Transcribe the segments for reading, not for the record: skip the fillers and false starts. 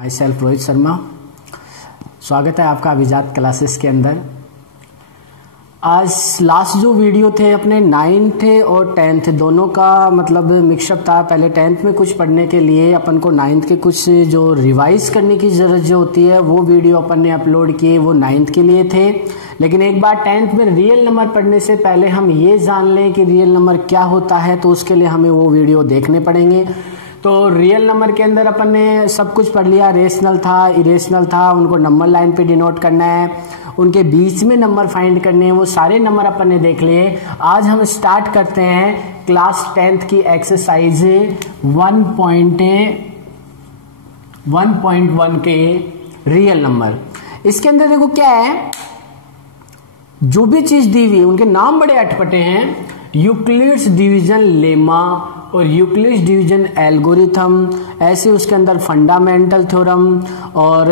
My self Rohit Sharma. स्वागत है आपका अभिजात क्लासेस के अंदर। आज लास्ट जो वीडियो थे अपने 9th और 10th दोनों का मतलब मिक्सअप था। पहले 10th में कुछ पढ़ने के लिए अपन को 9th के कुछ जो रिवाइज करने की ज़रूरत जो होती है वो वीडियो अपन ने अपलोड किए, वो 9th के लिए थे। लेकिन एक बार 10th में रियल नंबर पढ़ने से पहले हम ये जान लें कि रियल नंबर क्या होता है, तो उसके लिए हमें वो वीडियो देखने पड़ेंगे। तो रियल नंबर के अंदर अपन ने सब कुछ पढ़ लिया, रेशनल था, इरेशनल था, उनको नंबर लाइन पे डिनोट करना है, उनके बीच में नंबर फाइंड करने हैं, वो सारे नंबर अपन ने देख लिए। आज हम स्टार्ट करते हैं क्लास 10th की एक्सरसाइज 1.1 के रियल नंबर। इसके अंदर देखो क्या है, जो भी चीज दी हुई उनके नाम बड़े अटपटे हैं। यूक्लिड्स डिवीजन लेमा और यूक्लिड्स डिवीजन एल्गोरिथम, ऐसे उसके अंदर फंडामेंटल थ्योरम। और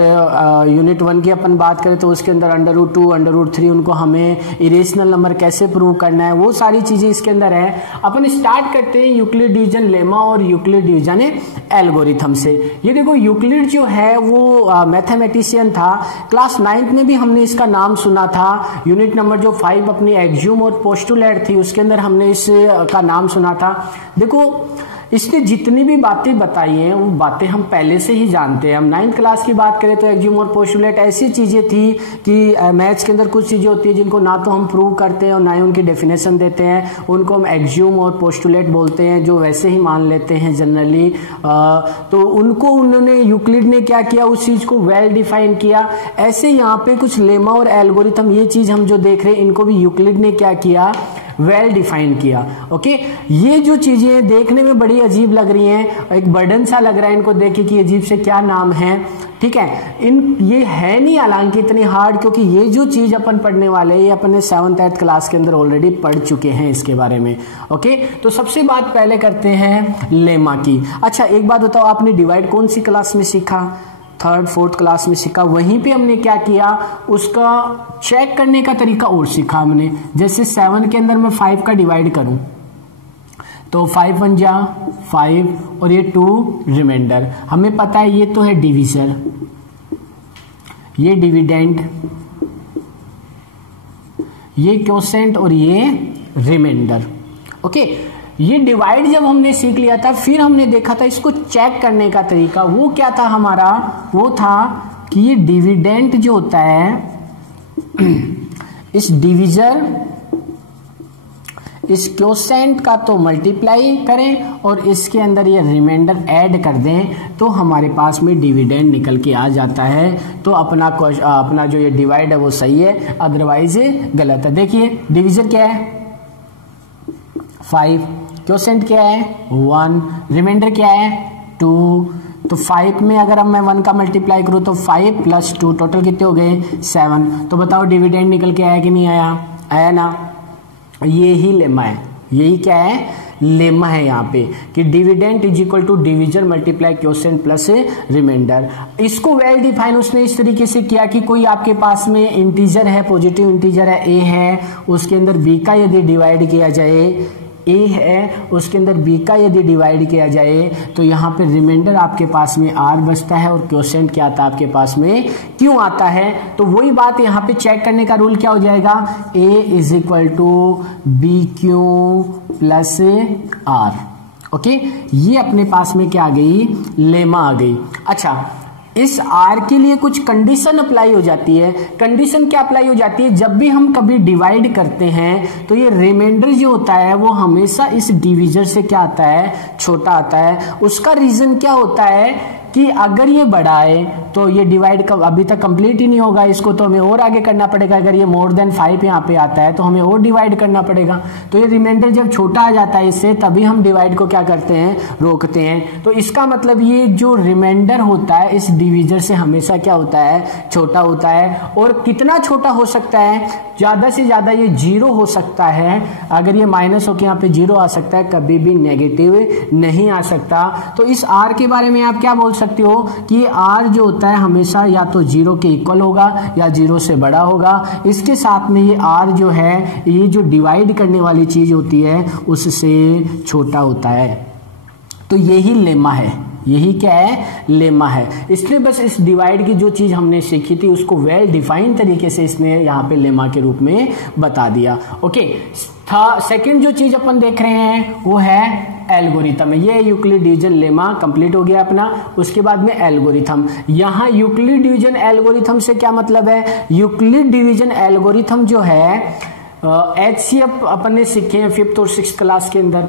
यूनिट 1 की अपन बात करें तो उसके अंदर √2 √3 उनको हमें इरेशनल नंबर कैसे प्रूव करना है, वो सारी चीजें इसके अंदर है। अपन स्टार्ट करते हैं यूक्लिड डिवीजन लेमा और यूक्लिड डिवीजन एल्गोरिथम से। ये देखो यूक्लिड जो है वो मैथमेटिशियन था। क्लास 9th में भी हमने इसका नाम सुना था। यूनिट नंबर जो 5 अपनी एक्ज्यूम और पोस्टुलेट थी उसके अंदर हमने इसका नाम सुना था। देखो इसने जितनी भी बातें बताई हैं वो बातें हम पहले से ही जानते हैं। हम 9th क्लास की बात करें तो एक्ज्यूम और पोस्टुलेट ऐसी चीजें थी कि मैथ्स के अंदर कुछ चीजें होती है जिनको ना तो हम प्रूव करते हैं और ना ही उनकी डेफिनेशन देते हैं, उनको हम एक्ज्यूम और पोस्टुलेट बोलते हैं, जो वैसे ही मान लेते हैं जनरली। तो उनको उन्होंने यूक्लिड ने क्या किया, उस चीज को वेल डिफाइन किया। ऐसे यहाँ पे कुछ लेमा और एल्गोरिथम, ये चीज हम जो देख रहे हैं इनको भी यूक्लिड ने क्या किया, वेल डिफाइन किया। ओके, ये जो चीजें देखने में बड़ी अजीब लग रही हैं, एक बर्डन सा लग रहा है इनको देख के कि अजीब से क्या नाम है, ठीक है। ये है नहीं हालांकि इतनी हार्ड, क्योंकि ये जो चीज अपन पढ़ने वाले हैं ये अपन ने 7th 8th क्लास के अंदर ऑलरेडी पढ़ चुके हैं इसके बारे में। ओके, तो सबसे बात पहले करते हैं लेमा की। अच्छा एक बात बताओ, आपने डिवाइड कौन सी क्लास में सीखा? 3rd 4th क्लास में सीखा। वहीं पे हमने क्या किया, उसका चेक करने का तरीका और सीखा हमने। जैसे 7 के अंदर मैं 5 का डिवाइड करूं तो 5 1 जा 5 और ये 2 रिमाइंडर। हमें पता है ये तो है डिविजर, ये डिविडेंड, ये क्वोशेंट और ये रिमाइंडर। ओके, ये डिवाइड जब हमने सीख लिया था, फिर हमने देखा था इसको चेक करने का तरीका। वो क्या था हमारा, वो था कि ये डिविडेंड जो होता है इस डिविजर इस क्वोशेंट का तो मल्टीप्लाई करें और इसके अंदर ये रिमाइंडर ऐड कर दें तो हमारे पास में डिविडेंड निकल के आ जाता है। तो अपना जो ये डिवाइड है वो सही है, अदरवाइज ये गलत है। देखिए डिविजर क्या है 5, क्वोशेंट क्या है 1, रिमाइंडर क्या है 2। तो 5 में अगर अब मैं 1 का मल्टीप्लाई करूं तो 5 + 2 टोटल कितने हो गए 7। तो बताओ डिविडेंड निकल के आया कि नहीं आया? आया ना। ये ही लेमा है, यही क्या है लेमा है यहाँ पे कि dividend = divisor multiply quotient plus remainder. इसको वेल डिफाइन उसने इस तरीके से किया कि कोई आपके पास में इंटीजर है, पॉजिटिव इंटीजर है a है, उसके अंदर b का यदि डिवाइड किया जाए, a है उसके अंदर b का यदि डिवाइड किया जाए तो यहाँ पे रिमाइंडर आपके पास में r बचता है और क्वोशेंट क्या आता है आपके पास में क्यों आता है। तो वही बात यहाँ पे चेक करने का रूल क्या हो जाएगा, a = bq + r। ओके, ये अपने पास में क्या आ गई, लेमा आ गई। अच्छा, इस r के लिए कुछ कंडीशन अप्लाई हो जाती है। कंडीशन क्या अप्लाई हो जाती है, जब भी हम कभी डिवाइड करते हैं तो ये रिमाइंडर जो होता है वो हमेशा इस डिविजर से क्या आता है, छोटा आता है। उसका रीजन क्या होता है कि अगर ये बड़ा है तो ये डिवाइड अभी तक कंप्लीट ही नहीं होगा, इसको तो हमें और आगे करना पड़ेगा। अगर ये मोर देन 5 यहाँ पे आता है तो हमें और डिवाइड करना पड़ेगा। तो ये रिमाइंडर जब छोटा आ जाता है इससे, तभी हम डिवाइड को क्या करते हैं, रोकते हैं। तो इसका मतलब ये जो रिमाइंडर होता है इस डिविजर से हमेशा क्या होता है, छोटा होता है। और कितना छोटा हो सकता है, ज्यादा से ज्यादा ये 0 हो सकता है। अगर ये माइनस होकर यहाँ पे 0 आ सकता है, कभी भी नेगेटिव नहीं आ सकता। तो इस r के बारे में आप क्या बोल सकते हो कि r जो होता है हमेशा या तो 0 के इक्वल होगा या 0 से बड़ा होगा। इसके साथ में ये r जो है, ये जो डिवाइड करने वाली चीज होती है उससे छोटा होता है। तो यही लेमा है, यही क्या है, लेमा है। इसने बस इस डिवाइड की जो चीज हमने सीखी थी उसको वेल डिफाइंड तरीके से इसने यहाँ पे लेमा के रूप में बता दिया। ओके, सेकंड जो चीज अपन देख रहे हैं वो है एल्गोरिथम। ये यूक्लिड डिवीजन लेमा कंप्लीट हो गया अपना। उसके बाद में एल्गोरिथम। यहाँ यूक्लिड डिवीजन एल्गोरिथम से क्या मतलब है, यूक्लिड डिवीजन एल्गोरिथम जो है HCF अपन ने सीखे हैं 5th और 6th क्लास के अंदर।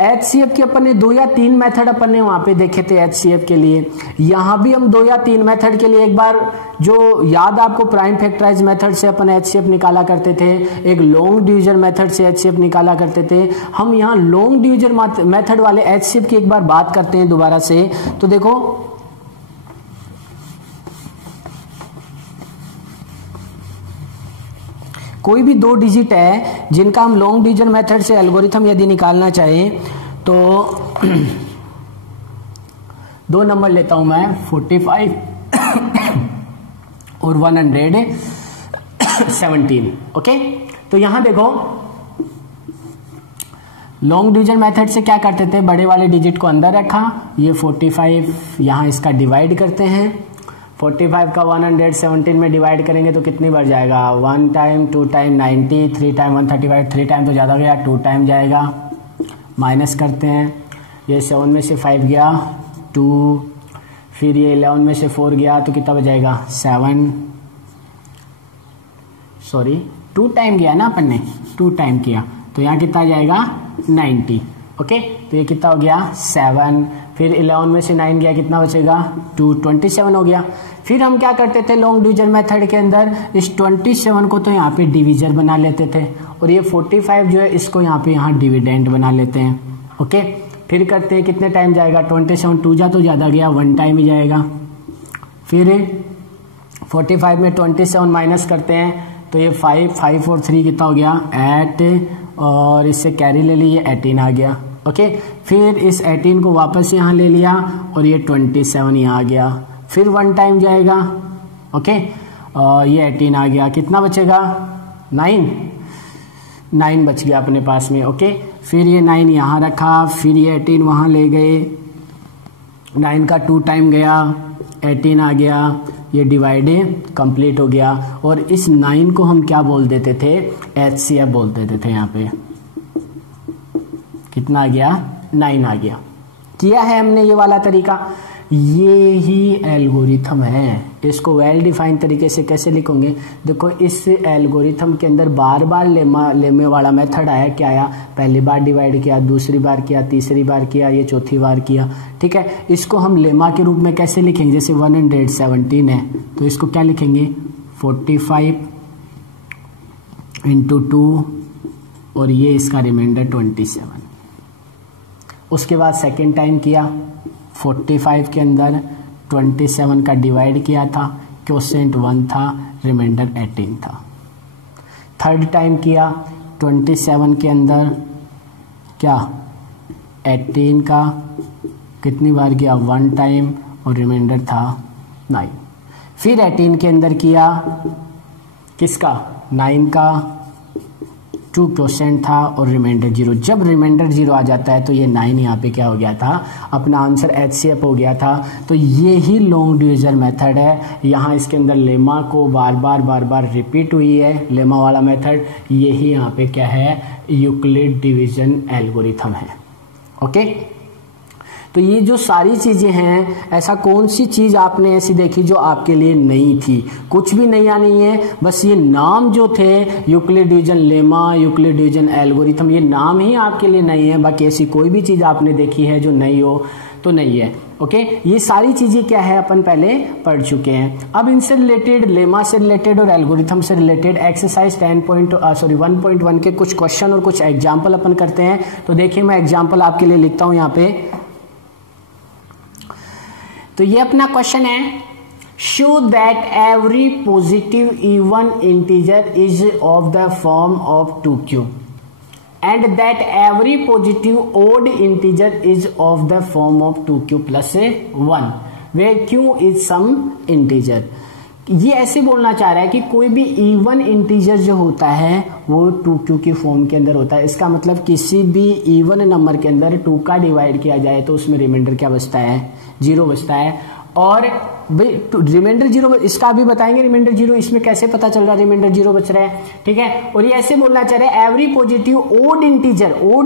HCF के अपन ने 2 या 3 मेथड अपन ने वहां पे देखे थे HCF के लिए। यहां भी हम 2 या 3 मेथड के लिए, एक बार जो याद आपको प्राइम फैक्टराइज मेथड से अपन HCF निकाला करते थे, एक लॉन्ग डिवीजन मेथड से HCF निकाला करते थे। हम यहाँ लॉन्ग डिवीजन मेथड वाले HCF की एक बार बात करते हैं दोबारा से। तो देखो कोई भी 2 डिजिट है जिनका हम लॉन्ग डिवीजन मेथड से एल्गोरिथम यदि निकालना चाहें तो 2 नंबर लेता हूं मैं 45 और 117। ओके, तो यहां देखो लॉन्ग डिवीजन मेथड से क्या करते थे, बड़े वाले डिजिट को अंदर रखा, ये 45 यहां इसका डिवाइड करते हैं। 45 का 117 में डिवाइड करेंगे तो कितनी बार जाएगा, 1 टाइम, 2 टाइम 90, 3 टाइम 135, 3 टाइम तो ज़्यादा गया, 2 टाइम जाएगा। माइनस करते हैं, ये 7 में से 5 गया 2, फिर ये 11 में से 4 गया तो कितना बजाएगा 7, सॉरी 2 टाइम गया ना अपन ने, 2 टाइम किया तो यहाँ कितना जाएगा 90। ओके, तो ये कितना हो गया 7, फिर 11 में से 9 गया कितना बचेगा 2, 27 हो गया। फिर हम क्या करते थे लॉन्ग डिवीजन मेथड के अंदर, इस 27 को तो यहाँ पे डिवीजर बना लेते थे और ये 45 जो है इसको यहाँ डिविडेंड बना लेते हैं। ओके, फिर करते हैं कितने टाइम जाएगा 27, 2 जा तो ज़्यादा गया 1 टाइम ही जाएगा। फिर 45 में 27 माइनस करते हैं तो ये 5 और 3 कितना हो गया 8, और इससे कैरी ले ली, ये 18 आ गया। ओके, फिर इस 18 को वापस यहाँ ले लिया और ये 27 यहाँ आ गया, फिर 1 टाइम जाएगा। ओके, ये 18 आ गया, कितना बचेगा 9 बच गया अपने पास में। ओके, फिर ये 9 यहाँ रखा, फिर ये 18 वहाँ ले गए, 9 का 2 टाइम गया, 18 आ गया, ये डिवाइड कंप्लीट हो गया। और इस 9 को हम क्या बोल देते थे, HCF बोल देते थे। यहाँ पे कितना आ गया 9 आ गया। किया है हमने ये वाला तरीका, ये ही एल्गोरिथम है। इसको वेल डिफाइन तरीके से कैसे लिखोगे, देखो इस एल्गोरिथम के अंदर बार बार लेमे वाला मेथड आया, क्या आया, पहली बार डिवाइड किया, दूसरी बार किया, तीसरी बार किया, ये चौथी बार किया। ठीक है, इसको हम लेमा के रूप में कैसे लिखेंगे, जैसे 117 है तो इसको क्या लिखेंगे 45 × 2 और ये इसका रिमाइंडर 27। उसके बाद सेकेंड टाइम किया, 45 के अंदर 27 का डिवाइड किया था, क्वोशिएंट 1 था, रिमाइंडर 18 था। थर्ड टाइम किया, 27 के अंदर क्या 18 का कितनी बार किया 1 टाइम और रिमाइंडर था 9। फिर 18 के अंदर किया किसका 9 का, 2 क्वोशिएंट था और रिमाइंडर 0। जब रिमाइंडर 0 आ जाता है तो ये 9 यहाँ पे क्या हो गया था, अपना आंसर HCF हो गया था। तो ये ही लॉन्ग डिवीजन मेथड है। यहाँ इसके अंदर लेमा को बार बार रिपीट हुई है, लेमा वाला मेथड, यही यहाँ पे क्या है यूक्लिड डिवीजन एल्गोरिथम है। ओके, तो ये जो सारी चीजें हैं, ऐसा कौन सी चीज आपने ऐसी देखी जो आपके लिए नई थी, कुछ भी नया नहीं है, बस ये नाम जो थे Euclid division lemma, Euclid division algorithm, ये नाम ही आपके लिए नई है। बाकी ऐसी कोई भी चीज आपने देखी है जो नई हो तो नहीं है। ओके, ये सारी चीजें क्या है अपन पहले पढ़ चुके हैं। अब इनसे रिलेटेड, लेमा से रिलेटेड और एल्गोरिथम से रिलेटेड एक्सरसाइज 1.1 के कुछ क्वेश्चन और कुछ एग्जाम्पल अपन करते हैं। तो देखिए मैं एग्जाम्पल आपके लिए लिखता हूं यहाँ पे। तो ये अपना क्वेश्चन है, show that every positive even integer is of the form of 2q and that every positive odd integer is of the form of 2q + 1 where q is some integer. ये ऐसे बोलना चाह रहा है कि कोई भी इवन इंटीजर जो होता है वो 2q की फॉर्म के अंदर होता है। इसका मतलब किसी भी इवन नंबर के अंदर 2 का डिवाइड किया जाए तो उसमें रिमाइंडर क्या बचता है, 0 बचता है। और भाई रिमाइंडर 0, इसका भी बताएंगे रिमाइंडर 0, इसमें कैसे पता चल रहा है रिमाइंडर 0 बच रहा है, ठीक है। और ये ऐसे बोलना चाह रहे हैं एवरी पॉजिटिव ओड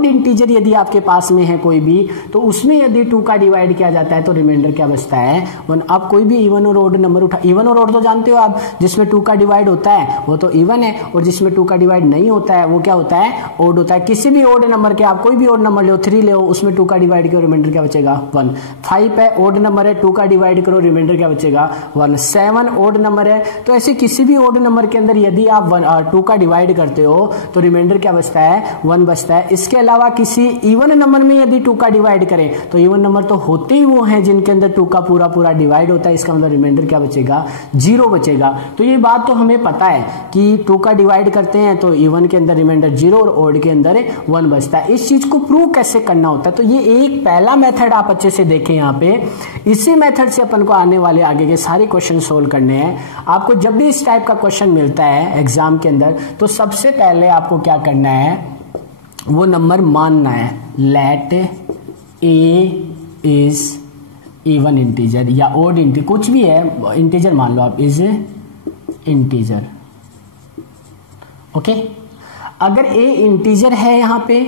इंटीजर यदि आपके पास में है कोई भी, तो उसमें यदि 2 का डिवाइड किया जाता है तो रिमाइंडर क्या बचता है, 1। आप कोई भी इवन और ओड नंबर उठा, इवन और ओड तो जानते हो आप, जिसमें 2 का डिवाइड होता है वो तो इवन है, और जिसमें 2 का डिवाइड नहीं होता है वो क्या होता है, ओड होता है। किसी भी ओड नंबर के आप कोई भी ओड नंबर लो, 3 ले, उसमें 2 का डिवाइड करो, रिमाइंडर क्या बचेगा, 1। 5 है ओड नंबर है, 2 का डिवाइड करो, रिमाइंडर क्या बचेगा, 1। 7 ओड नंबर है, तो ऐसे किसी भी ओड नंबर के अंदर यदि आप 2 का डिवाइड करते हो तो रिमाइंडर क्या बचता है, 1 बचता है। इसके अलावा किसी इवन नंबर में यदि 2 का डिवाइड करें तो इवन नंबर तो होते ही वो हैं जिनके अंदर 2 का पूरा डिवाइड होता है, इसका मतलब रिमाइंडर क्या बचेगा, 0 बचेगा। तो ये बात तो हमें पता है कि 2 का डिवाइड करते हैं तो इवन के अंदर रिमाइंडर 0 और ओड के अंदर 1 बचता है। इस चीज को प्रूव कैसे करना होता है, तो ये एक पहला मेथड आप अच्छे से देखें यहाँ पे। इसी मेथड से अपन को आने वाले आगे के सारे क्वेश्चन सोल्व करने हैं। आपको जब भी इस टाइप का क्वेश्चन मिलता है एग्जाम के अंदर तो सबसे पहले आपको क्या करना है, वो नंबर मानना है। Let A is even integer या ओड इंटीजर, कुछ भी है, इंटीजर मान लो आप, इज इंटीजर, ओके। अगर ए इंटीजर है यहां पे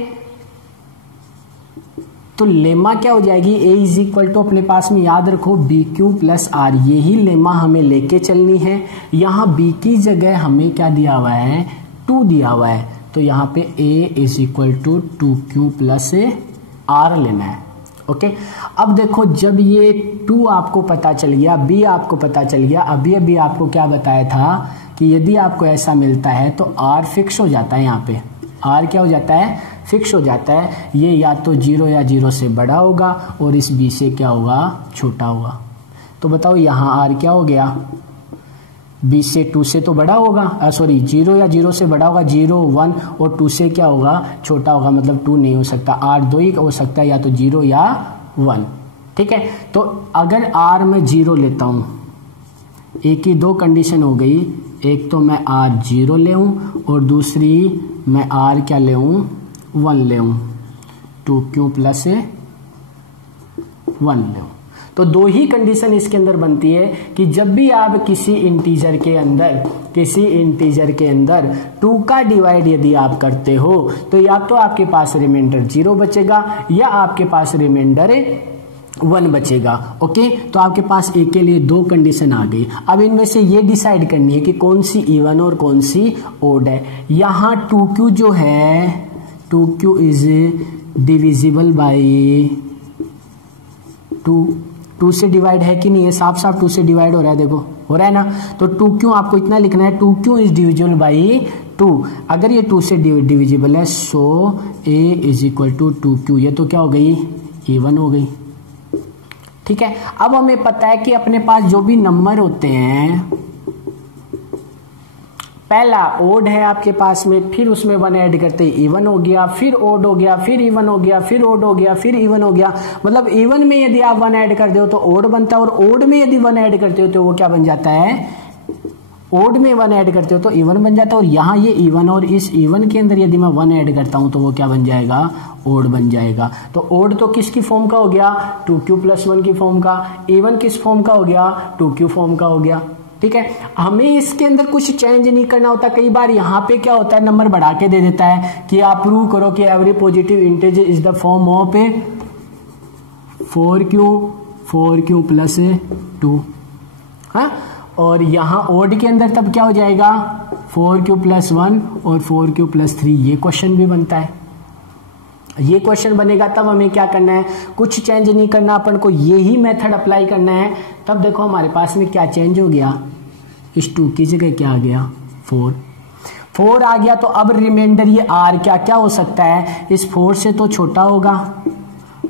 तो लेमा क्या हो जाएगी, ए इज इक्वल टू, अपने पास में याद रखो, बी क्यू प्लस आर, यही लेमा हमें लेके चलनी है। यहां बी की जगह हमें क्या दिया हुआ है, 2 दिया हुआ है, तो यहां पे a is equal to 2q plus r लेना है, ओके। अब देखो जब ये 2 आपको पता चल गया, बी आपको पता चल गया, अभी आपको क्या बताया था कि यदि आपको ऐसा मिलता है तो आर फिक्स हो जाता है, यहाँ पे आर क्या हो जाता है, फिक्स हो जाता है। ये या तो 0 या 0 से बड़ा होगा और इस बी से क्या होगा, छोटा होगा। तो बताओ यहाँ आर क्या हो गया, बी से 2 से तो बड़ा होगा, सॉरी 0 या 0 से बड़ा होगा, 0 1 और 2 से क्या होगा, छोटा होगा, मतलब 2 नहीं हो सकता, आर 2 ही हो सकता है, या तो 0 या 1, ठीक है। तो अगर आर में 0 लेता हूं, एक ही 2 कंडीशन हो गई, एक तो मैं आर 0 ले और दूसरी मैं आर क्या ले 1 ले, 2q प्लस 1 ले। तो 2 ही कंडीशन इसके अंदर बनती है कि जब भी आप किसी इंटीजर के अंदर 2 का डिवाइड यदि आप करते हो तो या तो आपके पास रिमाइंडर 0 बचेगा या आपके पास रिमाइंडर 1 बचेगा, ओके। तो आपके पास एक के लिए 2 कंडीशन आ गई। अब इनमें से ये डिसाइड करनी है कि कौन सी इवन और कौन सी ओड है। यहाँ 2q जो है, 2q इज डिविजिबल बाई 2 से डिवाइड है कि नहीं है, साफ 2 से डिवाइड हो रहा है, देखो हो रहा है ना। तो 2q आपको इतना लिखना है, 2q इज डिविजिबल बाई 2। अगर ये 2 से डिविजिबल है so a is equal to 2q, ये तो क्या हो गई, इवन हो गई, ठीक है। अब हमें पता है कि अपने पास जो भी नंबर होते हैं, पहला ओड है आपके पास में, फिर उसमें 1 ऐड करते इवन हो गया, फिर ओड हो गया, फिर इवन हो गया, फिर ओड हो गया, फिर इवन हो गया। मतलब इवन में यदि आप 1 ऐड करते हो तो ओड बनता है, और ओड में यदि 1 ऐड करते हो तो वो क्या बन जाता है, ओड में 1 ऐड करते हो तो इवन बन जाता है। और यहाँ ये इवन, और इस इवन के अंदर यदि मैं 1 ऐड करता हूं तो वो क्या बन जाएगा, ओड बन जाएगा। तो ओड तो किसकी फॉर्म का हो गया, 2q प्लस 1 की फॉर्म का। इवन किस फॉर्म का हो गया, 2q फॉर्म का हो गया, ठीक है। हमें इसके अंदर कुछ चेंज नहीं करना होता। कई बार यहाँ पे क्या होता है, नंबर बढ़ा के दे देता है कि आप प्रूव करो कि every positive integer is the form of 4q plus 2, हाँ। और यहाँ ओड के अंदर तब क्या हो जाएगा, 4q प्लस 1 और 4q प्लस 3। ये क्वेश्चन भी बनता है, ये क्वेश्चन बनेगा तब हमें क्या करना है, कुछ चेंज नहीं करना, अपन को यही मेथड अप्लाई करना है। तब देखो हमारे पास में क्या चेंज हो गया, इस 2 की जगह क्या आ गया, 4 आ गया। तो अब रिमाइंडर ये r क्या हो सकता है, इस 4 से तो छोटा होगा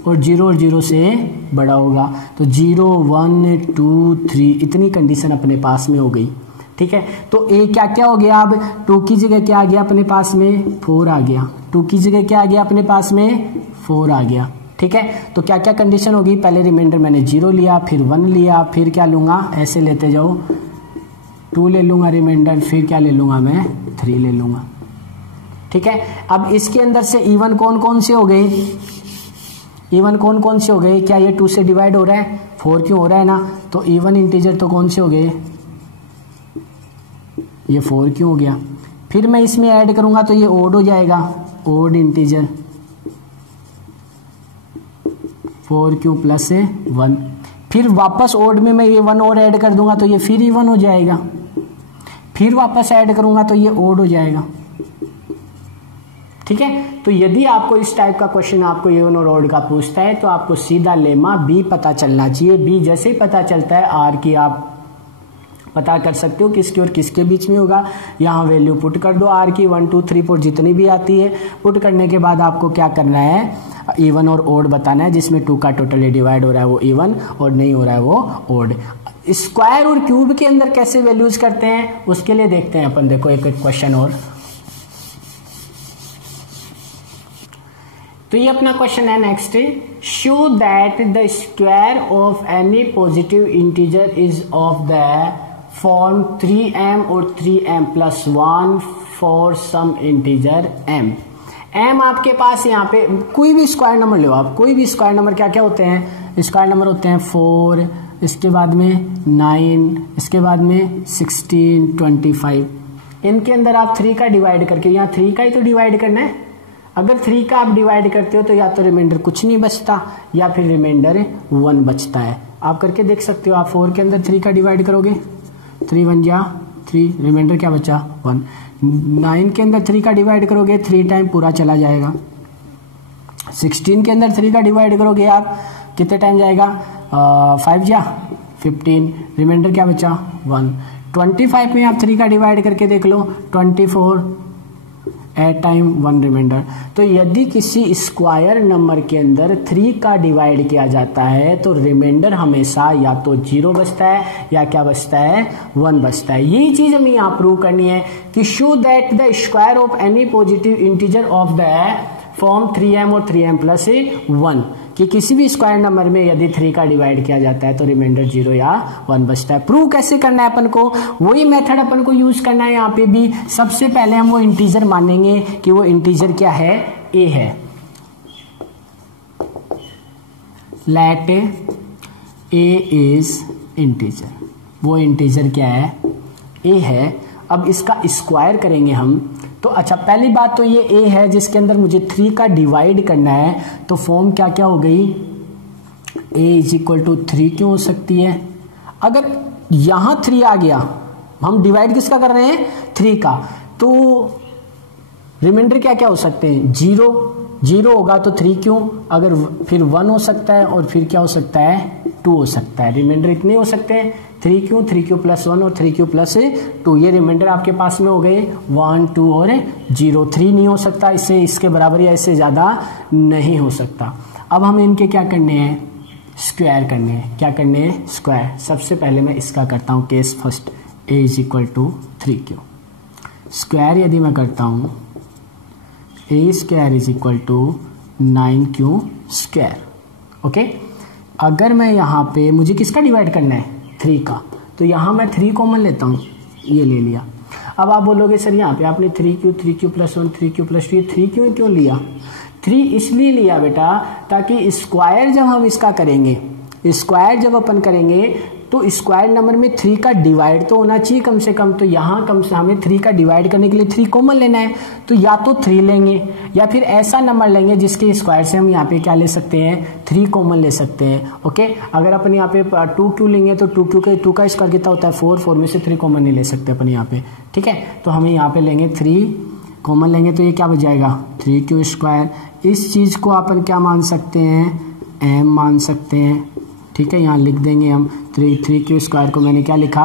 और 0 से बड़ा होगा। तो 0 1 2 3 इतनी कंडीशन अपने पास में हो गई, ठीक है। तो ए क्या हो गया, अब 2 की जगह क्या आ गया अपने पास में, 4 आ गया। 2 की जगह क्या आ गया अपने पास में, 4 आ गया, ठीक है। तो क्या कंडीशन होगी, पहले रिमाइंडर मैंने 0 लिया, फिर 1 लिया, फिर क्या लूंगा, ऐसे लेते जाओ 2 ले लूंगा रिमाइंडर, फिर क्या ले लूंगा मैं 3 ले लूंगा। ठीक है, अब इसके अंदर से इवन कौन कौन से हो गए, इवन कौन कौन से हो गए, क्या ये 2 से डिवाइड हो रहा है, 4 क्यों हो रहा है ना, तो इवन इंटीजर तो कौन से हो गए, ये 4 क्यों हो गया। फिर मैं इसमें ऐड करूंगा तो ये ओड हो जाएगा, ओड इंटीजर 4 क्यू प्लस 1। फिर वापस ओड में मैं ये 1 और ऐड कर दूंगा तो ये फिर इवन हो जाएगा, फिर वापस ऐड करूंगा तो ये ओड हो जाएगा। ठीक है, तो यदि आपको इस टाइप का क्वेश्चन आपको इवन और ओड का पूछता है तो आपको सीधा लेमा बी पता चलना चाहिए। बी जैसे ही पता चलता है आर की आप पता कर सकते हो किसके और किसके बीच में होगा। यहाँ वैल्यू पुट कर दो आर की 1 2 3 4 जितनी भी आती है। पुट करने के बाद आपको क्या करना है, इवन और ओड बताना है, जिसमें 2 का टोटली डिवाइड हो रहा है वो इवन और नहीं हो रहा है वो ओड। स्क्वायर और क्यूब के अंदर कैसे वैल्यूज करते हैं उसके लिए देखते हैं अपन। देखो एक क्वेश्चन और, तो ये अपना क्वेश्चन है next, show that the square of any positive integer is of the form 3m और 3m plus 1 for some integer m। m आपके पास यहाँ पे कोई भी स्क्वायर नंबर लो आप, कोई भी स्क्वायर नंबर क्या क्या होते हैं, स्क्वायर नंबर होते हैं 4, इसके बाद में 9, इसके बाद में 16, 25। इनके अंदर आप 3 का डिवाइड करके, यहाँ 3 का ही तो डिवाइड करना है। अगर 3 का आप डिवाइड करते हो तो या तो रिमाइंडर कुछ नहीं बचता या फिर रिमाइंडर 1 बचता है। आप करके देख सकते हो। आप 4 के अंदर 3 का डिवाइड करोगे, 3 1 जा 3, रिमाइंडर क्या बचा 1। 9 के अंदर 3 का डिवाइड करोगे 3 टाइम पूरा चला जाएगा। 16 के अंदर 3 का डिवाइड करोगे आप कितने टाइम जाएगा, 5 जा 15, रिमाइंडर क्या बचा 1। 25 में आप 3 का डिवाइड करके देख लो, 24 एट टाइम 1 रिमाइंडर। तो यदि किसी स्क्वायर नंबर के अंदर 3 का डिवाइड किया जाता है तो रिमाइंडर हमेशा या तो 0 बचता है या क्या बचता है 1 बचता है। यही चीज हमें यहाँ प्रूव करनी है कि show that the square of any positive integer of the form 3m और 3m प्लस 1, कि किसी भी स्क्वायर नंबर में यदि 3 का डिवाइड किया जाता है तो रिमाइंडर 0 या 1 बचता है। प्रूव कैसे करना है अपन को, वही मेथड अपन को यूज करना है यहाँ पे भी। सबसे पहले हम वो इंटीजर मानेंगे कि वो इंटीजर क्या है, a है। लेट a इज इंटीजर, वो इंटीजर क्या है, a है। अब इसका स्क्वायर करेंगे हम तो अच्छा, पहली बात तो ये a है जिसके अंदर मुझे 3 का डिवाइड करना है, तो फॉर्म क्या क्या हो गई, a इज इक्वल टू 3 क्यों हो सकती है। अगर यहां 3 आ गया, हम डिवाइड किसका कर रहे हैं 3 का, तो रिमाइंडर क्या क्या हो सकते हैं 0, 0 होगा तो 3 क्यों, अगर फिर 1 हो सकता है और फिर क्या हो सकता है 2 हो सकता है। रिमाइंडर इतने हो सकते हैं 3 क्यू, 3 क्यू प्लस 1 और 3 क्यू प्लस 2, ये रिमाइंडर आपके पास में हो गए 1 2 और 0। 3 नहीं हो सकता, इससे इसके बराबर या इससे ज्यादा नहीं हो सकता। अब हम इनके क्या करने हैं, स्क्वायर करने हैं। क्या करने हैं, स्क्वायर। सबसे पहले मैं इसका करता हूं case first, a is equal to 3 Q. Square यदि मैं करता हूं a square is equal to 9 Q square. Okay, अगर मैं यहाँ पे मुझे किसका डिवाइड करना है 3 का, तो यहाँ मैं 3 कॉमन लेता हूँ, ये ले लिया। अब आप बोलोगे सर यहाँ पे आपने 3 क्यू प्लस 1 3 क्यू प्लस 2, 3 क्यों लिया, 3 इसलिए लिया बेटा ताकि स्क्वायर जब हम इसका करेंगे, स्क्वायर जब अपन करेंगे तो स्क्वायर नंबर में 3 का डिवाइड तो होना चाहिए कम से कम। तो यहाँ कम से हमें 3 का डिवाइड करने के लिए 3 कॉमन लेना है, तो या तो 3 लेंगे या फिर ऐसा नंबर लेंगे जिसके स्क्वायर से हम यहाँ पे क्या ले सकते हैं 3 कॉमन ले सकते हैं। ओके, अगर अपन यहाँ पे 2 क्यू लेंगे तो 2 का स्क्वायर कितना होता है 4 में से 3 कॉमन नहीं ले सकते अपन यहाँ पे। ठीक है, तो हमें यहाँ पे लेंगे 3 कॉमन लेंगे तो ये क्या बच जाएगा 3 क्यू स्क्वायर। इस चीज को अपन क्या मान सकते हैं, m मान सकते हैं। ठीक है, यहाँ लिख देंगे हम 3 क्यू स्क्वायर को मैंने क्या लिखा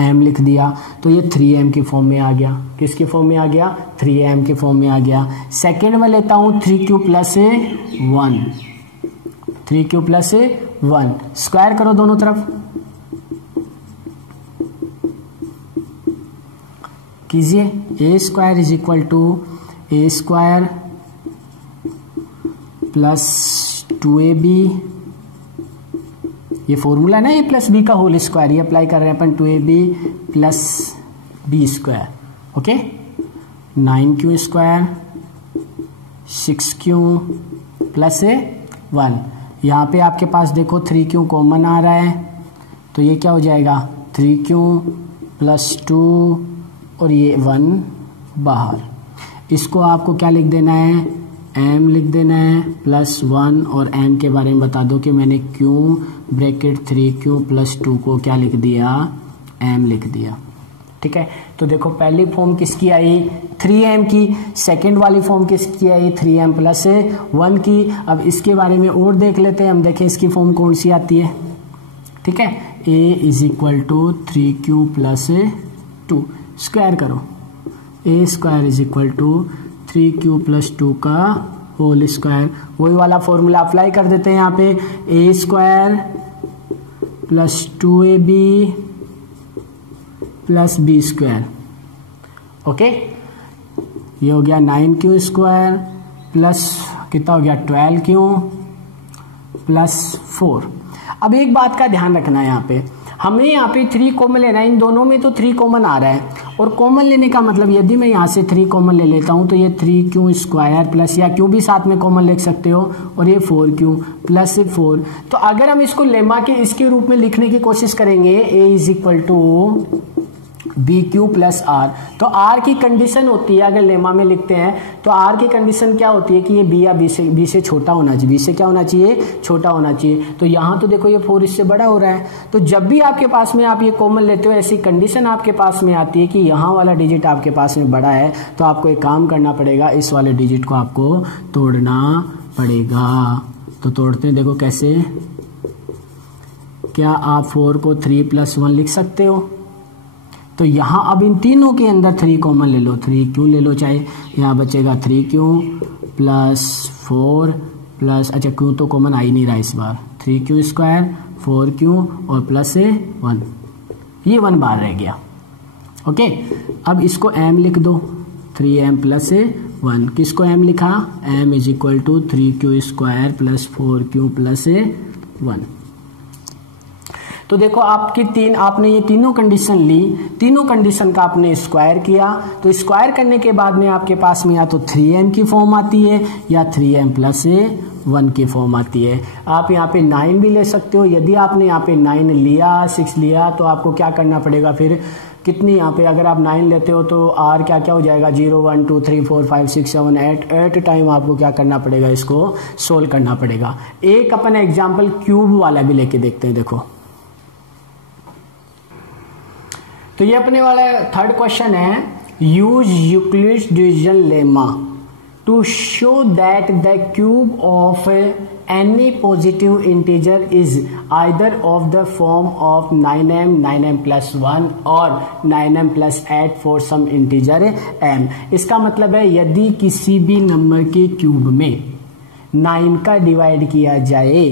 m लिख दिया, तो ये 3m की फॉर्म में आ गया। किसकी फॉर्म में आ गया 3m की फॉर्म में आ गया। सेकेंड में लेता हूँ 3 Q plus 1, 3 Q plus 1, square करो दोनों तरफ कीजिए। a square is equal to a square plus 2ab ये फॉर्मूला है ना, ए प्लस बी का होल स्क्वायर, ये अप्लाई कर रहे हैं अपन 2ab plus B square. Okay, 9q square 6q plus 1, यहाँ पे आपके पास देखो 3q कॉमन आ रहा है, तो ये क्या हो जाएगा 3q प्लस 2 और ये 1 बाहर। इसको आपको क्या लिख देना है, m लिख देना है प्लस 1, और m के बारे में बता दो कि मैंने q ब्रैकेट 3q प्लस 2 को क्या लिख दिया, m लिख दिया। ठीक है, तो देखो पहली फॉर्म किसकी आई 3m की, सेकंड वाली फॉर्म किसकी आई 3m प्लस 1 की। अब इसके बारे में और देख लेते हैं हम, देखें इसकी फॉर्म कौन सी आती है। ठीक है, a is equal to 3q plus 2, square करो, a square is equal to 3q plus 2 का होल स्क्वायर। वही वाला फॉर्मूला अप्लाई कर देते हैं यहाँ पे, a square plus 2ab plus B square. Okay, ये हो गया 9q स्क्वायर प्लस कितना हो गया 12q प्लस 4। अब एक बात का ध्यान रखना है, यहाँ पे हमें यहाँ पे 3 कॉमन लेना है, इन दोनों में तो 3 कॉमन आ रहा है, और कॉमन लेने का मतलब यदि मैं यहाँ से 3 कॉमन ले लेता हूँ तो ये 3q स्क्वायर प्लस, या q भी साथ में कॉमन ले सकते हो, और ये 4q प्लस 4। तो अगर हम इसको लेमा के इसके रूप में लिखने की कोशिश करेंगे, a is equal to BQ plus R, तो R की कंडीशन होती है, अगर लेमा में लिखते हैं तो R की कंडीशन क्या होती है कि ये B या B से छोटा होना चाहिए, B से क्या होना चाहिए, छोटा होना चाहिए। तो यहाँ तो देखो ये 4 इससे बड़ा हो रहा है, तो जब भी आपके पास में आप ये कॉमन लेते हो, ऐसी कंडीशन आपके पास में आती है कि यहाँ वाला डिजिट आपके पास में बड़ा है, तो आपको एक काम करना पड़ेगा, इस वाले डिजिट को आपको तोड़ना पड़ेगा। तो तोड़ते हैं, देखो कैसे, क्या आप 4 को 3 प्लस 1 लिख सकते हो, तो यहाँ अब इन तीनों के अंदर 3 कॉमन ले लो, 3q ले लो, चाहे यहाँ बचेगा 3q प्लस 4 प्लस, अच्छा q तो कॉमन आ ही नहीं रहा इस बार, 3q स्क्वायर 4q और प्लस 1, ये 1 बार रह गया। ओके, अब इसको m लिख दो, 3m प्लस 1, किसको m लिखा, m is equal to 3q square plus 4q plus 1। तो देखो आपने ये तीनों कंडीशन ली, तीनों कंडीशन का आपने स्क्वायर किया, तो स्क्वायर करने के बाद में आपके पास में या तो 3m की फॉर्म आती है या 3m प्लस 1 की फॉर्म आती है। आप यहाँ पे 9 भी ले सकते हो, यदि आपने यहाँ पे 9 लिया, 6 लिया, तो आपको क्या करना पड़ेगा फिर, कितनी यहाँ पे अगर आप 9 लेते हो तो r क्या क्या हो जाएगा, 0 1 2 3 4 5 6 7 8 टाइम आपको क्या करना पड़ेगा, इसको सोल्व करना पड़ेगा। एक अपन एग्जाम्पल क्यूब वाला भी लेके देखते हैं। देखो तो ये अपने वाला थर्ड क्वेश्चन है, use Euclid's division lemma to show that the cube of any positive integer is either of the form of 9m 9m plus 1 और 9m plus 8 for some integer m। इसका मतलब है यदि किसी भी नंबर के cube में 9 का डिवाइड किया जाए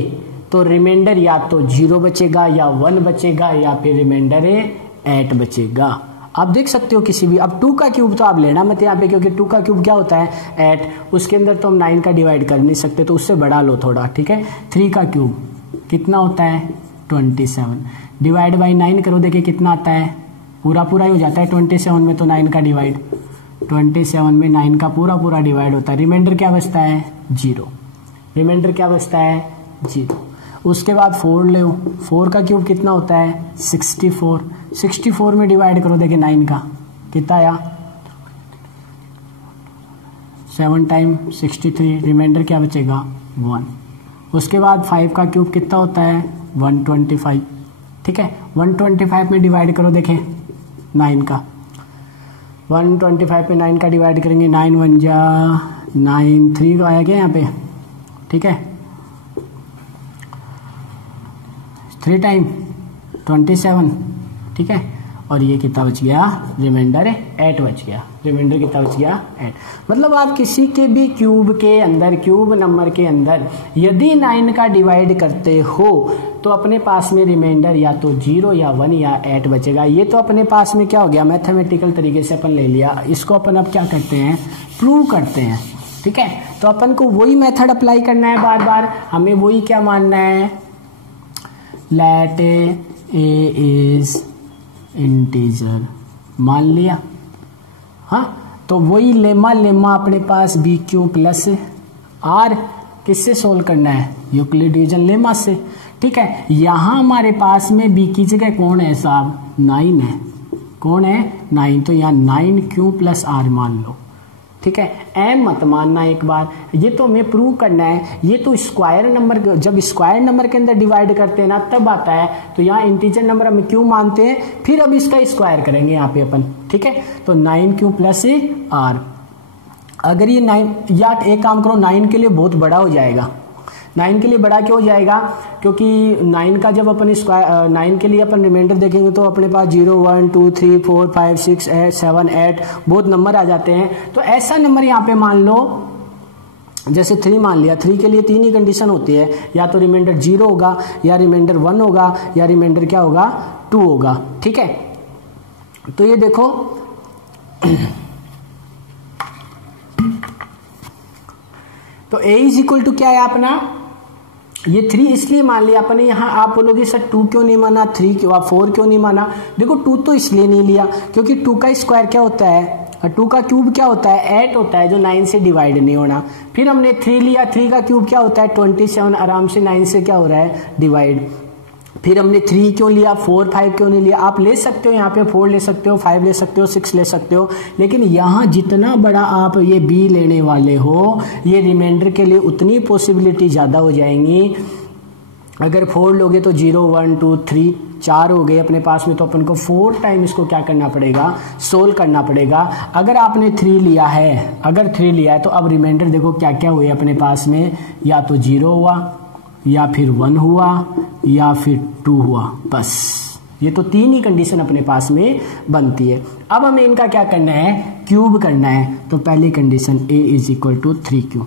तो रिमाइंडर या तो 0 बचेगा या 1 बचेगा या फिर रिमाइंडर 8 बचेगा। आप देख सकते हो किसी भी, अब 2 का क्यूब तो आप लेना मत यहाँ पे, क्योंकि 2 का क्यूब क्या होता है 8, उसके अंदर तो हम 9 का डिवाइड कर नहीं सकते, तो उससे बढ़ा लो थोड़ा। ठीक है, 3 का क्यूब कितना होता है 27, डिवाइड बाई 9 करो, देखिए कितना आता है, पूरा पूरा ही हो जाता है 27 में, तो 9 का डिवाइड 27 में 9 का पूरा पूरा डिवाइड होता है, रिमाइंडर क्या बचता है 0, रिमाइंडर क्या बचता है 0। उसके बाद 4 ले, 4 का क्यूब कितना होता है 64, 64 में डिवाइड करो, देखिए 9 का कितना आया 7 टाइम 63, रिमाइंडर क्या बचेगा 1। उसके बाद 5 का क्यूब कितना होता है 125, ठीक है, 125 में डिवाइड करो, देखें 9 का, 125 पे 9 का डिवाइड करेंगे, 9 1 जा 9, 3 आया क्या यहाँ पे, ठीक है, 3 टाइम 27, ठीक है, और ये कितना बच गया रिमाइंडर 8 बच गया, रिमाइंडर कितना बच गया 8। मतलब आप किसी के भी क्यूब के अंदर, क्यूब नंबर के अंदर यदि 9 का डिवाइड करते हो तो अपने पास में रिमाइंडर या तो 0 या 1 या 8 बचेगा। ये तो अपने पास में क्या हो गया, मैथमेटिकल तरीके से अपन ले लिया, इसको अपन अब क्या करते हैं प्रूव करते हैं। ठीक है, तो अपन को वही मेथड अप्लाई करना है बार बार, हमें वही क्या मानना है लेट ए इज इंटीजर मान लिया। हाँ, तो वही लेमा लेमा अपने पास बी क्यू प्लस आर किससे सोल्व करना है, यूक्लिड डिवीजन लेमा से। ठीक है, यहां हमारे पास में बी की जगह कौन है साहब, 9 है। कौन है, 9, तो यहाँ 9 क्यू प्लस आर मान लो। ठीक है, एम मत मानना एक बार, ये तो हमें प्रूव करना है। ये तो स्क्वायर नंबर, जब स्क्वायर नंबर के अंदर डिवाइड करते हैं ना तब आता है। तो यहाँ इंटीजर नंबर हम क्यों मानते हैं, फिर अब इसका स्क्वायर करेंगे यहाँ पे अपन। ठीक है, तो 9 क्यू प्लस आर, अगर ये 9, या एक काम करो 9 के लिए बहुत बड़ा हो जाएगा। 9 के लिए बड़ा क्यों हो जाएगा, क्योंकि 9 का जब अपन स्क्वायर 9 के लिए अपन रिमाइंडर देखेंगे तो अपने पास 0 1 2 3 4 5 6 7 8 बहुत नंबर आ जाते हैं। तो ऐसा नंबर यहाँ पे मान लो, जैसे 3 मान लिया। 3 के लिए 3 ही कंडीशन होती है, या तो रिमाइंडर 0 होगा, या रिमाइंडर 1 होगा, या रिमाइंडर क्या होगा 2 होगा। ठीक है, तो ये देखो तो a इज इक्वल टू क्या है अपना, ये 3 इसलिए मान लिया अपने। यहाँ आप बोलोगे सर 2 क्यों नहीं माना, 3 क्यों, 4 क्यों नहीं माना। देखो 2 तो इसलिए नहीं लिया क्योंकि 2 का स्क्वायर क्या होता है, 2 का क्यूब क्या होता है, 8 होता है, जो 9 से डिवाइड नहीं होना। फिर हमने 3 लिया, 3 का क्यूब क्या होता है 27, आराम से 9 से क्या हो रहा है डिवाइड। फिर हमने 3 क्यों लिया, 4 5 क्यों नहीं लिया। आप ले सकते हो यहाँ पे 4 ले सकते हो, 5 ले सकते हो, 6 ले सकते हो, लेकिन यहाँ जितना बड़ा आप ये b लेने वाले हो, ये रिमाइंडर के लिए उतनी पॉसिबिलिटी ज़्यादा हो जाएंगी। अगर 4 लोगे तो 0 1 2 3 4 हो गए अपने पास में, तो अपन को 4 टाइम इसको क्या करना पड़ेगा, सोल्व करना पड़ेगा। अगर आपने 3 लिया है, अगर 3 लिया है तो अब रिमाइंडर देखो क्या क्या हुए अपने पास में, या तो 0 हुआ, या फिर 1 हुआ, या फिर 2 हुआ। बस ये तो 3 ही कंडीशन अपने पास में बनती है। अब हमें इनका क्या करना है, क्यूब करना है। तो पहली condition a is equal to 3q,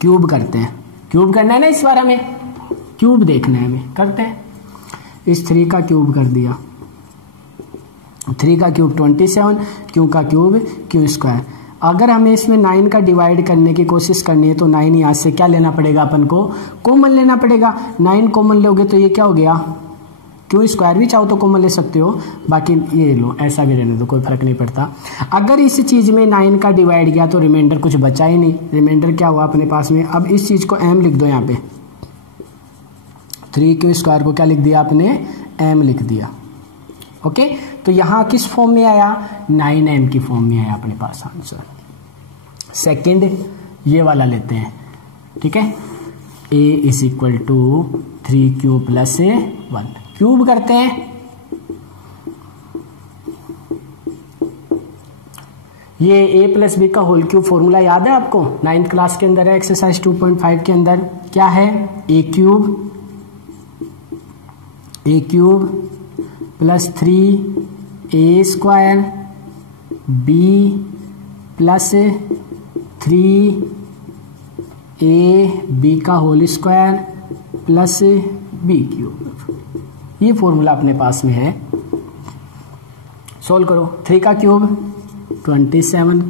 cube करते हैं। क्यूब करना है ना इस बार, हमें क्यूब देखना है, हमें करते हैं। इस 3 का क्यूब कर दिया, 3 का क्यूब 27, q का क्यूब q स्क्वायर। अगर हमें इसमें 9 का डिवाइड करने की कोशिश करनी है तो 9 यहाँ से क्या लेना पड़ेगा अपन को, कॉमन लेना पड़ेगा। 9 कॉमन लोगे तो ये क्या हो गया, क्यू स्क्वायर भी चाहो तो कॉमन ले सकते हो, बाकी ये लो, ऐसा भी रहने दो, कोई फर्क नहीं पड़ता। अगर इस चीज में 9 का डिवाइड किया तो रिमाइंडर कुछ बचा ही नहीं, रिमाइंडर क्या हुआ अपने पास में। अब इस चीज को m लिख दो, यहाँ पे 3q स्क्वायर को क्या लिख दिया आपने, m लिख दिया। ओके, तो यहाँ किस फॉर्म में आया, 9m की फॉर्म में आया अपने पास आंसर। सेकेंड ये वाला लेते हैं। ठीक है, a is equal to 3q plus 1, cube करते हैं। ये a प्लस बी का होल क्यूब फॉर्मूला याद है आपको, 9th क्लास के अंदर है, एक्सरसाइज 2.5 के अंदर। क्या है, a cube plus 3a square b plus 3ab का whole square plus b cube. ये फॉर्मूला अपने पास में है, सोल्व करो। 3 का क्यूब 27,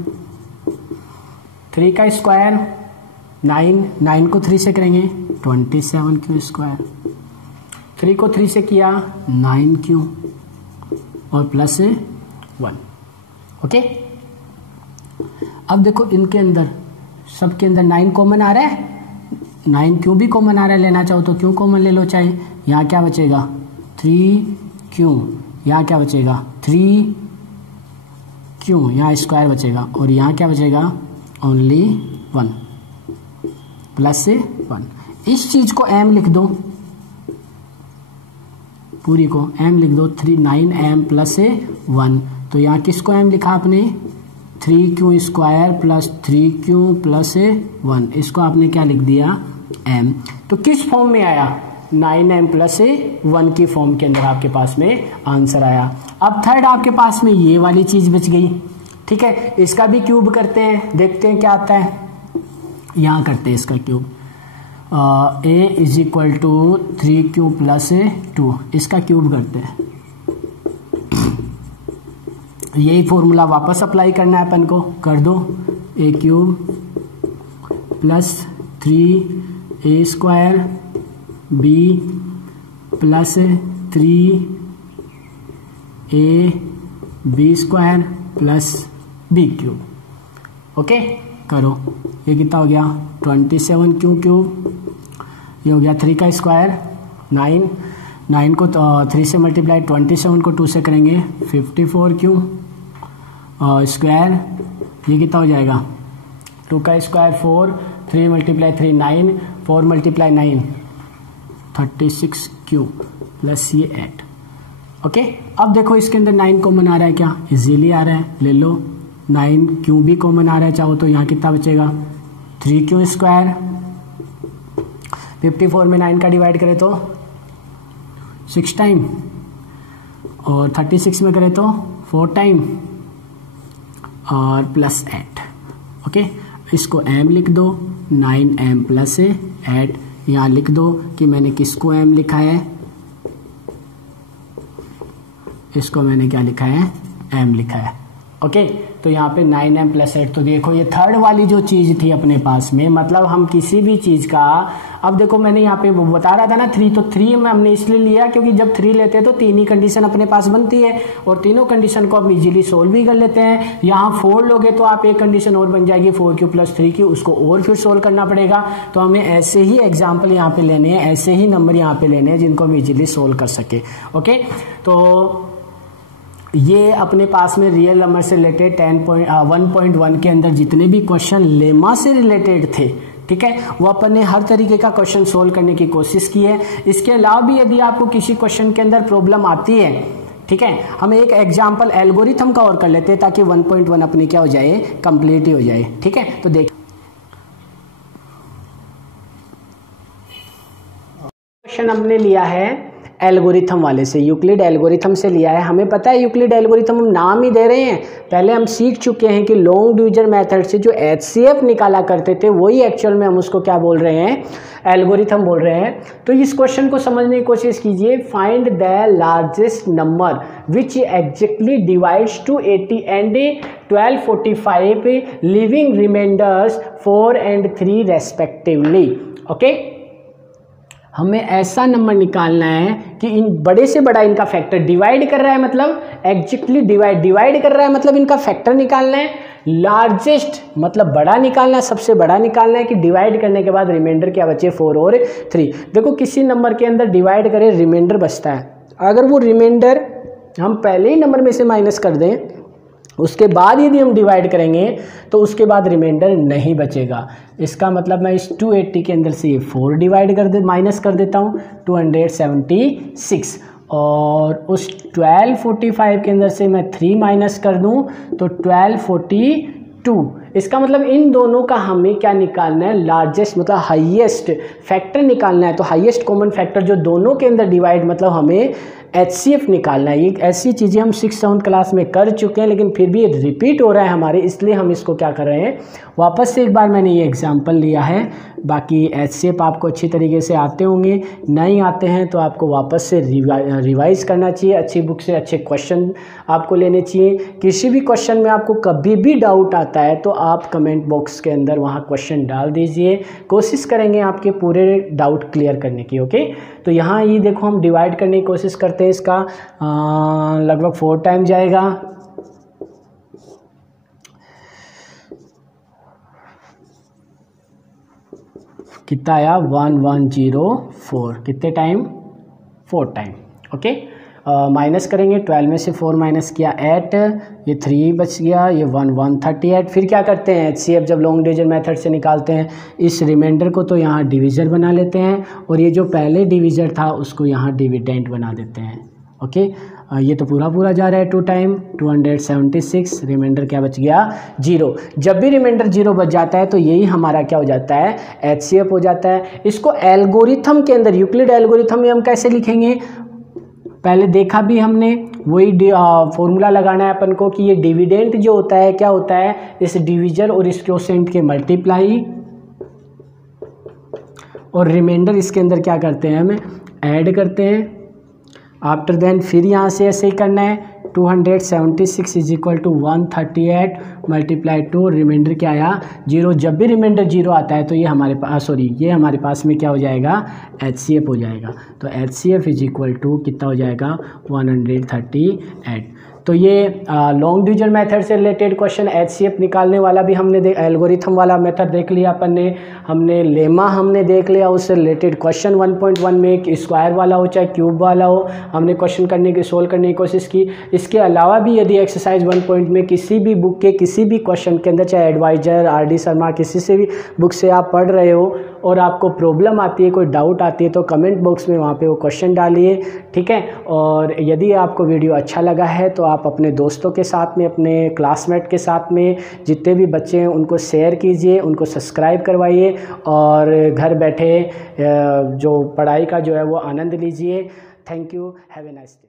3 का स्क्वायर 9, 9 को 3 से करेंगे 27 क्यू स्क्वायर, 3 को 3 से किया 9 क्यू और प्लस 1। ओके, अब देखो इनके अंदर सबके अंदर 9 कॉमन आ रहा है, 9 क्यू भी कॉमन आ रहा है, लेना चाहो तो क्यू कॉमन ले लो चाहे। यहाँ क्या बचेगा 3 क्यू, यहाँ क्या बचेगा 3 क्यू, यहाँ स्क्वायर बचेगा, और यहाँ क्या बचेगा ओनली 1 प्लस 1। इस चीज को m लिख दो, पूरी को m लिख दो, 9m प्लस 1। तो यहाँ किसको m लिखा आपने, 3q square plus 3q plus 1, इसको आपने क्या लिख दिया m। तो किस फॉर्म में आया, 9m प्लस 1 की फॉर्म के अंदर आपके पास में आंसर आया। अब थर्ड आपके पास में ये वाली चीज बच गई। ठीक है, इसका भी क्यूब करते हैं, देखते हैं क्या आता है। यहाँ करते हैं इसका cube, a is equal to 3q plus 2, इसका क्यूब करते हैं। यही फॉर्मूला वापस अप्लाई करना है अपन को, कर दो। a cube plus 3a square b plus 3ab² plus b³। Okay, करो। ये कितना हो गया 27q³। ये हो गया 3 का स्क्वायर 9 को 3 से मल्टीप्लाई, 27 को 2 से करेंगे 54q स्क्वायर। ये कितना हो जाएगा 2 का square 4, 3 multiply 3 9, 4 multiply 9 36q plus ये 8। ओके, अब देखो इसके अंदर 9 कॉमन आ रहा है क्या, इजीली आ रहा है, ले लो। 9q भी कॉमन आ रहा है, चाहो तो यहाँ कितना बचेगा 3q स्क्वायर। 54 में 9 का डिवाइड करें तो 6 टाइम, और 36 में करें तो 4 टाइम, और प्लस 8। ओके, इसको m लिख दो, 9m प्लस 8। यहाँ लिख दो कि मैंने किसको m लिखा है, इसको मैंने क्या लिखा है, m लिखा है। ओके, तो यहाँ पे 9m प्लस 8। तो देखो ये थर्ड वाली जो चीज थी अपने पास में, मतलब हम किसी भी चीज का, अब देखो मैंने यहाँ पे बता रहा था ना 3, तो 3 में हमने इसलिए लिया क्योंकि जब 3 लेते हैं तो 3 ही कंडीशन अपने पास बनती है, और तीनों कंडीशन को आप इजीली सोल्व भी कर लेते हैं। यहाँ 4 लोगे तो आप एक कंडीशन और बन जाएगी 4q प्लस 3q, उसको और फिर सोल्व करना पड़ेगा। तो हमें ऐसे ही एग्जाम्पल यहाँ पे लेने हैं, ऐसे ही नंबर यहाँ पे लेने हैं जिनको हम इजीली सोल्व कर सके। ओके, तो ये अपने पास में रियल नंबर से रिलेटेड 1.1 के अंदर जितने भी क्वेश्चन लेमा से रिलेटेड थे, ठीक है, वो अपन ने हर तरीके का क्वेश्चन सोल्व करने की कोशिश की है। इसके अलावा भी यदि आपको किसी क्वेश्चन के अंदर प्रॉब्लम आती है, ठीक है, हम एक एग्जांपल एल्गोरिथम का और कर लेते हैं ताकि 1.1 अपने क्या हो जाए, कंप्लीट ही हो जाए। ठीक है, तो देख क्वेश्चन हमने लिया है एल्गोरिथम वाले से, यूक्लिड एल्गोरिथम से लिया है। हमें पता है यूक्लिड एल्गोरिथम हम नाम ही दे रहे हैं, पहले हम सीख चुके हैं कि लॉन्ग डिवीजन मेथड से जो HCF निकाला करते थे वही एक्चुअल में हम उसको क्या बोल रहे हैं, एल्गोरिथम बोल रहे हैं। तो इस क्वेश्चन को समझने की कोशिश कीजिए। Find the largest number which exactly divides 280 and 1245 leaving remainders 4 and 3 respectively. Okay, हमें ऐसा नंबर निकालना है कि इन बड़े से बड़ा इनका फैक्टर डिवाइड कर रहा है, मतलब एग्जैक्टली डिवाइड कर रहा है, मतलब इनका फैक्टर निकालना है। लार्जेस्ट मतलब बड़ा निकालना है, सबसे बड़ा निकालना है कि डिवाइड करने के बाद रिमाइंडर क्या बचे 4 और 3। देखो किसी नंबर के अंदर डिवाइड करें रिमाइंडर बचता है, अगर वो रिमाइंडर हम पहले ही नंबर में से माइनस कर दें, उसके बाद यदि हम डिवाइड करेंगे तो उसके बाद रिमाइंडर नहीं बचेगा। इसका मतलब मैं इस 280 के अंदर से ये 4 डिवाइड कर दे माइनस कर देता हूँ 276, और उस 1245 के अंदर से मैं 3 माइनस कर दूँ तो 1242। इसका मतलब इन दोनों का हमें क्या निकालना है, लार्जेस्ट मतलब हाईएस्ट फैक्टर निकालना है। तो हाईएस्ट कॉमन फैक्टर जो दोनों के अंदर डिवाइड, मतलब हमें HCF निकालना है। ये ऐसी चीज़ें हम 6th-7th क्लास में कर चुके हैं, लेकिन फिर भी ये रिपीट हो रहा है हमारे, इसलिए हम इसको क्या कर रहे हैं, वापस से एक बार मैंने ये एग्जांपल लिया है। बाकी HCF आपको अच्छी तरीके से आते होंगे, नहीं आते हैं तो आपको वापस से रिवाइज करना चाहिए, अच्छी बुक से अच्छे क्वेश्चन आपको लेने चाहिए। किसी भी क्वेश्चन में आपको कभी भी डाउट आता है तो आप कमेंट बॉक्स के अंदर वहाँ क्वेश्चन डाल दीजिए, कोशिश करेंगे आपके पूरे डाउट क्लियर करने की। ओके, तो यहाँ ये देखो हम डिवाइड करने की कोशिश करते हैं, इसका लगभग 4 टाइम जाएगा। कितना आया 1104, कितने टाइम 4 टाइम। ओके, माइनस करेंगे, 12 में से 4 माइनस किया 8, ये 3 बच गया, ये 138। फिर क्या करते हैं HCF जब लॉन्ग डिवीजन मेथड से निकालते हैं, इस रिमाइंडर को तो यहाँ डिविजर बना लेते हैं, और ये जो पहले डिविजर था उसको यहाँ डिविडेंड बना देते हैं। ओके, ये तो पूरा जा रहा है 2 टाइम 276, रिमाइंडर क्या बच गया 0। जब भी रिमाइंडर 0 बच जाता है तो यही हमारा क्या हो जाता है, HCF हो जाता है। इसको एल्गोरिथम के अंदर, यूक्लिड एल्गोरिथम में हम कैसे लिखेंगे, पहले देखा भी हमने, वही फॉर्मूला लगाना है अपन को कि ये डिविडेंड जो होता है क्या होता है, इस डिविजर और इस क्वोशिएंट के मल्टीप्लाई, और रिमाइंडर इसके अंदर क्या करते हैं हम ऐड करते हैं। आफ्टर देन फिर यहाँ से ऐसे ही करना है, 276 is equal to 138 multiply 2, remainder क्या आया 0। जब भी रिमाइंडर 0 आता है तो ये हमारे पास ये हमारे पास में क्या हो जाएगा HCF हो जाएगा। तो HCF इज इक्वल टू कितना हो जाएगा 138। तो ये लॉन्ग डिवीजन मेथड से रिलेटेड क्वेश्चन HCF निकालने वाला भी हमने एल्गोरिथम वाला मेथड देख लिया अपन ने, हमने लेमा हमने देख लिया, उससे रिलेटेड क्वेश्चन 1.1 में स्क्वायर वाला हो चाहे क्यूब वाला हो हमने क्वेश्चन करने की सोल्व करने की कोशिश की। इसके अलावा भी यदि एक्सरसाइज 1 में किसी भी बुक के किसी भी क्वेश्चन के अंदर, चाहे एडवाइजर RD शर्मा किसी से भी बुक से आप पढ़ रहे हो और आपको प्रॉब्लम आती है, कोई डाउट आती है, तो कमेंट बॉक्स में वहाँ पे वो क्वेश्चन डालिए, ठीक है। और यदि आपको वीडियो अच्छा लगा है तो आप अपने दोस्तों के साथ में, अपने क्लासमेट के साथ में जितने भी बच्चे हैं उनको शेयर कीजिए, उनको सब्सक्राइब करवाइए और घर बैठे जो पढ़ाई का जो है वो आनंद लीजिए। Thank you, have a nice day.